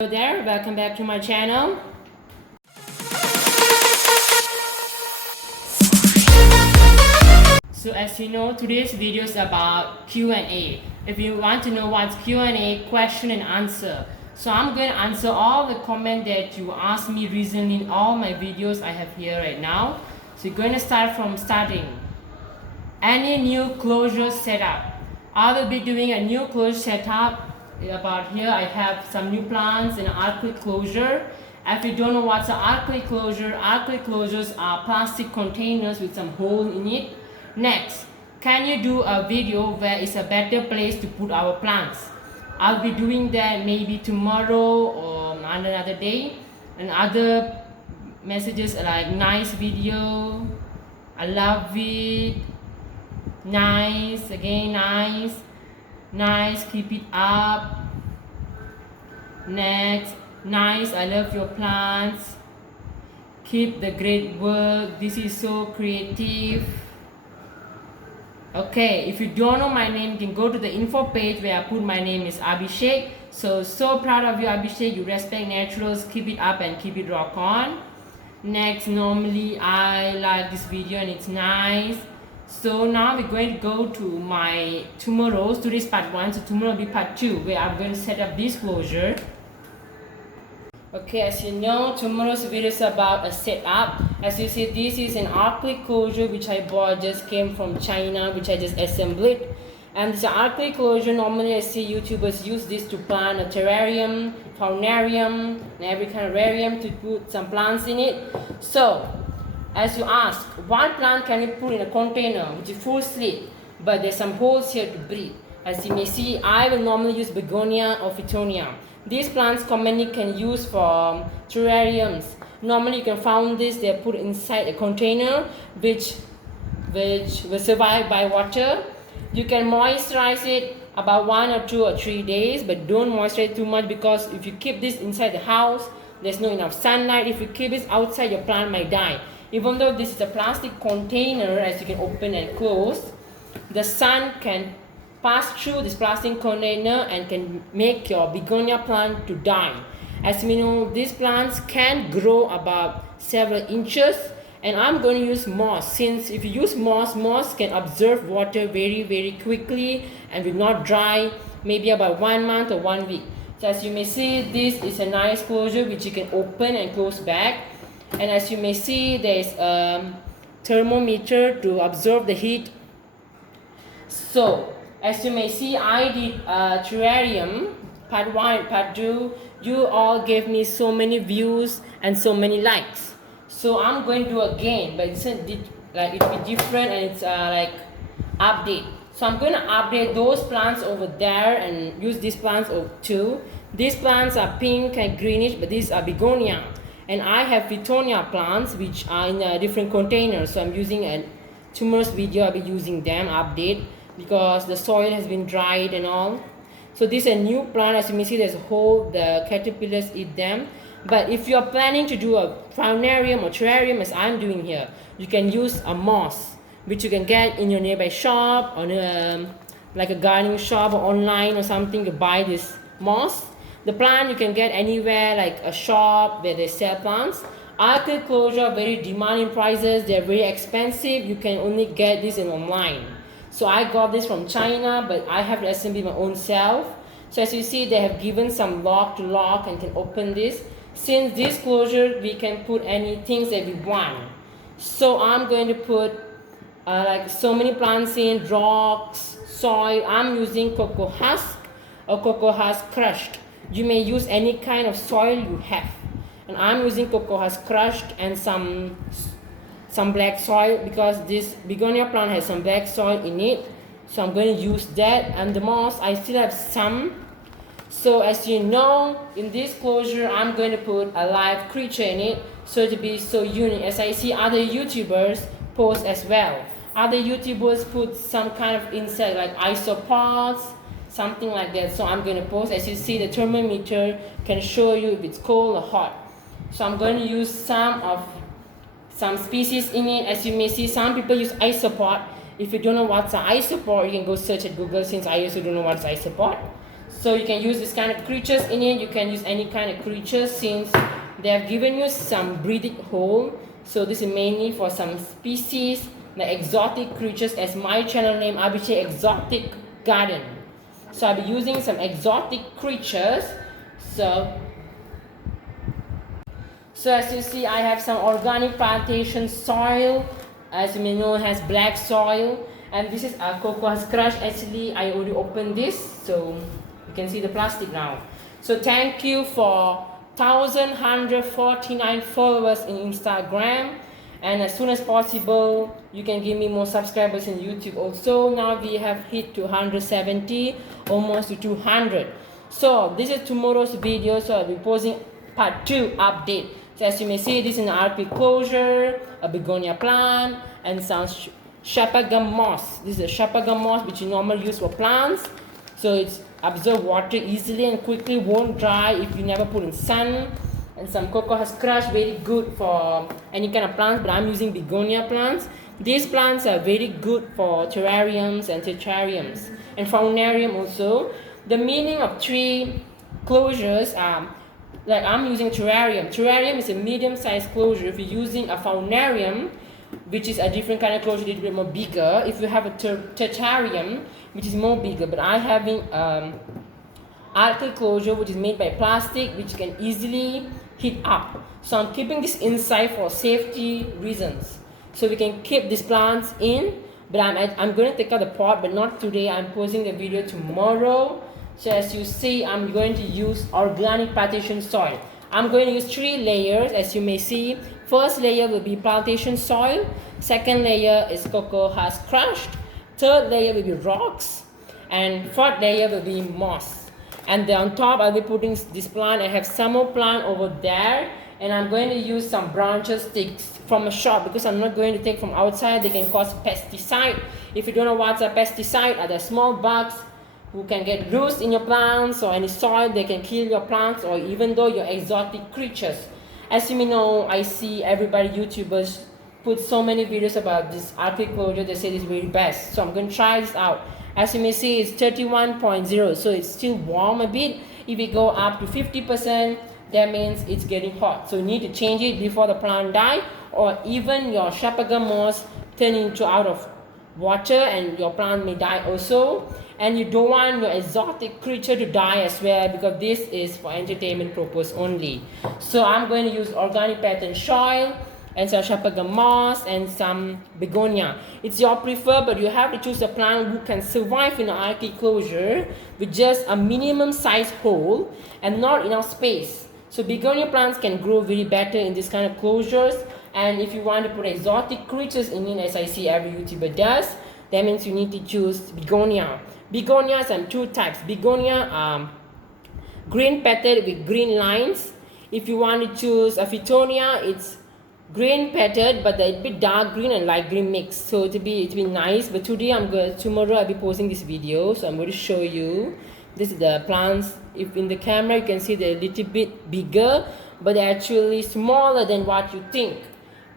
Hello there, welcome back to my channel. So as you know, today's video is about Q&A. If you want to know what's Q&A, question and answer. So I'm going to answer all the comments that you asked me recently in all my videos I have here right now. So you're going to start from starting. Any new closure setup? I will be doing a new closure setup. About here I have some new plants and an arclight closure. If you don't know what's an arclight closures are plastic containers with some hole in it. Next, can you do a video where it's a better place to put our plants? I'll be doing that maybe tomorrow or another day. And other messages like nice video, I love it, nice, again nice, keep it up. Next, nice, I love your plants, keep the great work, this is so creative. Okay, if you don't know my name, you can go to the info page where I put my name is Abhishek. So proud of you, Abhishek. You respect naturals, keep it up and keep it rock on. Next, normally I like this video and it's nice. So now we're going to go to my tomorrow's. Today's part 1, so tomorrow will be part 2 where I'm going to set up this closure. Okay, as you know, tomorrow's video is about a setup. As you see, this is an arclight closure which I bought, just came from China, which I just assembled. And this arclight closure, normally I see YouTubers use this to plant a terrarium, faunarium, and every kind of rarium to put some plants in it. So, as you ask, what plant can you put in a container which is full slit, but there's some holes here to breathe? As you may see, I will normally use begonia or Fittonia. These plants commonly can use for terrariums. Normally you can find this, they're put inside a container which will survive by water. You can moisturize it about 1 or 2 or 3 days, but don't moisturize too much, because if you keep this inside the house, there's not enough sunlight. If you keep it outside, your plant might die. Even though this is a plastic container, as you can open and close, the sun can pass through this plastic container and can make your begonia plant to die. As we know, these plants can grow about several inches, and I'm going to use moss, since if you use moss can absorb water very quickly and will not dry maybe about 1 month or 1 week. So as you may see, this is a nice closure which you can open and close back. And as you may see, there is a thermometer to absorb the heat. So as you may see, I did a terrarium part 1, part 2. You all gave me so many views and so many likes. So I'm going to do again, but it's like it'll be different, and it's like update. So I'm going to update those plants over there and use these plants too. These plants are pink and greenish, but these are begonia. And I have Fittonia plants which are in a different container. So I'm using a tomorrow's video, I'll be using them, update, because the soil has been dried and all. So this is a new plant. As you may see, there's a hole, the caterpillars eat them. But if you're planning to do a faunarium or terrarium, as I'm doing here, you can use a moss, which you can get in your nearby shop, or like a gardening shop or online or something. You buy this moss. The plant you can get anywhere, like a shop where they sell plants. Arclight closure, very demanding prices. They're very expensive. You can only get this in online. So I got this from China, but I have to assemble my own self. So as you see, they have given some lock to lock and can open this. Since this closure, we can put any things that we want. So I'm going to put like so many plants in, rocks, soil. I'm using cocoa husk or cocoa husk crushed. You may use any kind of soil you have. And I'm using cocoa husk crushed and some black soil, because this begonia plant has some black soil in it. So I'm going to use that. And the moss, I still have some. So as you know, in this closure, I'm going to put a live creature in it, so to be so unique. As I see other YouTubers post as well. Other YouTubers put some kind of insect like isopods, something like that. So I'm going to post. As you see, the thermometer can show you if it's cold or hot. So I'm going to use some species in it. As you may see, some people use isopod. If you don't know what's an isopod, you can go search at Google, since I also don't know what's isopod. So you can use this kind of creatures in it. You can use any kind of creatures since they have given you some breathing hole. So this is mainly for some species, the exotic creatures, as my channel name, Abhishek Exotic Garden. So I'll be using some exotic creatures. So as you see, I have some organic plantation soil. As you may know, it has black soil. And this is a Cocoa Crush. Actually, I already opened this, so you can see the plastic now. So thank you for 1,149 followers in Instagram. And as soon as possible, you can give me more subscribers in YouTube also. Now we have hit 270, almost to 200. So this is tomorrow's video. So I'll be posting part 2 update. So as you may see, this is an Arctic closure, a begonia plant, and some Shapagam moss. This is a Shapagam moss which you normally use for plants. So it's absorb water easily and quickly, won't dry if you never put in sun. And some Cocoa Crush, very good for any kind of plants, but I'm using begonia plants. These plants are very good for terrariums and terrariums and faunarium also. The meaning of tree closures are, like I'm using terrarium. Terrarium is a medium-sized closure. If you're using a faunarium, which is a different kind of closure, a little bit more bigger. If you have a terrarium, which is more bigger, but I having Arctic closure, which is made by plastic, which can easily heat up. So I'm keeping this inside for safety reasons. So we can keep these plants in, but I'm going to take out the pot, but not today. I'm posting the video tomorrow. So as you see, I'm going to use organic plantation soil. I'm going to use 3 layers, as you may see. First layer will be plantation soil. Second layer is Cocoa Crush. Third layer will be rocks. And fourth layer will be moss. And then on top, I'll be putting this plant. I have some more plant over there. And I'm going to use some branches sticks from a shop because I'm not going to take from outside. They can cause pesticide. If you don't know what's a pesticide, are the small bugs who can get loose in your plants or any soil. They can kill your plants or even though your exotic creatures. As you may know, I see everybody, YouTubers, put so many videos about this Arctic closure. They say it's very best. So I'm going to try this out. As you may see, it's 31.0, so it's still warm a bit. If we go up to 50%, that means it's getting hot. So you need to change it before the plant die, or even your Shapagam moss turn into out of water and your plant may die also. And you don't want your exotic creature to die as well because this is for entertainment purpose only. So I'm going to use organic pattern soil and some Shapagam moss and some begonia. It's your preferred, but you have to choose a plant who can survive in an Arctic closure with just a minimum size hole and not enough space. So begonia plants can grow very better in this kind of closures. And if you want to put exotic creatures in it, as I see every YouTuber does, that means you need to choose begonia. Begonias are 2 types. Begonia green petaled with green lines. If you want to choose a Fittonia, it's green petaled but a bit dark green and light green mix. So it'll be nice. But tomorrow I'll be posting this video, so I'm going to show you. This is the plants. If in the camera you can see they're a little bit bigger, but they're actually smaller than what you think.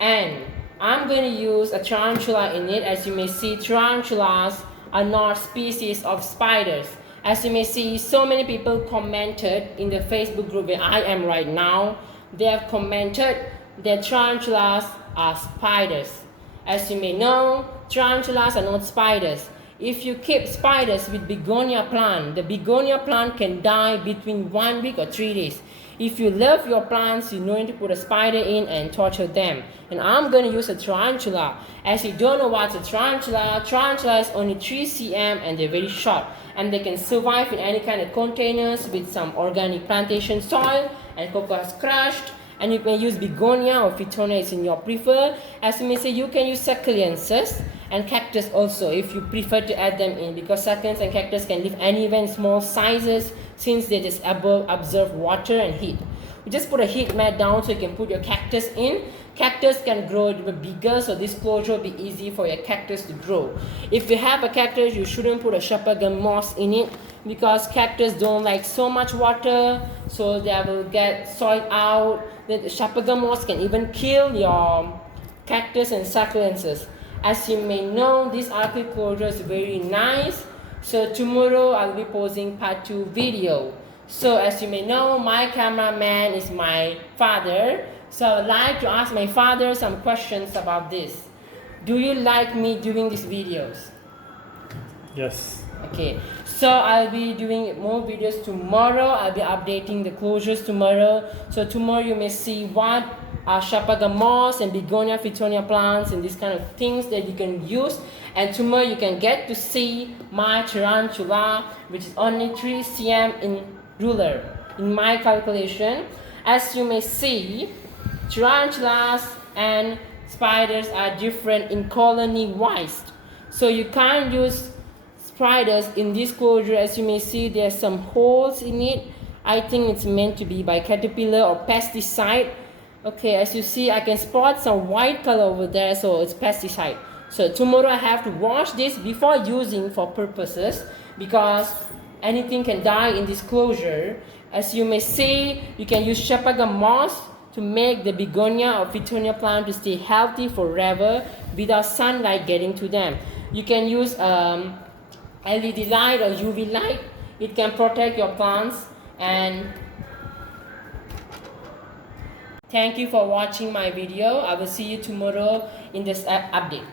And I'm going to use a tarantula in it. As you may see, tarantulas are not species of spiders. As you may see, so many people commented in the Facebook group where I am right now. They have commented that tarantulas are spiders. As you may know, tarantulas are not spiders. If you keep spiders with begonia plant, the begonia plant can die between 1 week or 3 days. If you love your plants, you need to put a spider in and torture them. And I'm going to use a tarantula. As you don't know what's a tarantula, tarantula is only 3 cm and they're very short. And they can survive in any kind of containers with some organic plantation soil and Cocoa Crush. And you can use begonia or Fittonia, it's in your prefer. As you may say, you can use succulences and cactus also if you prefer to add them in, because succulents and cactus can live anywhere in small sizes since they just absorb water and heat. You just put a heat mat down so you can put your cactus in. Cactus can grow a little bit bigger, so this closure will be easy for your cactus to grow. If you have a cactus, you shouldn't put a Shapagam moss in it because cactus don't like so much water, so they will get soiled out. The Shapagam moss can even kill your cactus and succulences. As you may know, this Arctic closure is very nice So tomorrow I'll be posting part 2 video. So as you may know, my cameraman is my father. So I would like to ask my father some questions about this. Do you like me doing these videos? Yes. Okay, so I'll be doing more videos tomorrow. I'll be updating the closures tomorrow. So tomorrow you may see what are Chapaga moss and begonia fittonia plants and these kind of things that you can use. And tomorrow you can get to see my tarantula, which is only 3 cm in ruler in my calculation. As you may see, tarantulas and spiders are different in colony wise. So you can't use spiders in this closure. As you may see, there's some holes in it. I think it's meant to be by caterpillar or pesticide. Okay, as you see, I can spot some white color over there, so it's pesticide. So tomorrow I have to wash this before using for purposes, because anything can die in this closure. As you may see, you can use Chapaga moss to make the begonia or fittonia plant to stay healthy forever without sunlight getting to them. You can use LED light or UV light. It can protect your plants. And thank you for watching my video. I will see you tomorrow in this update.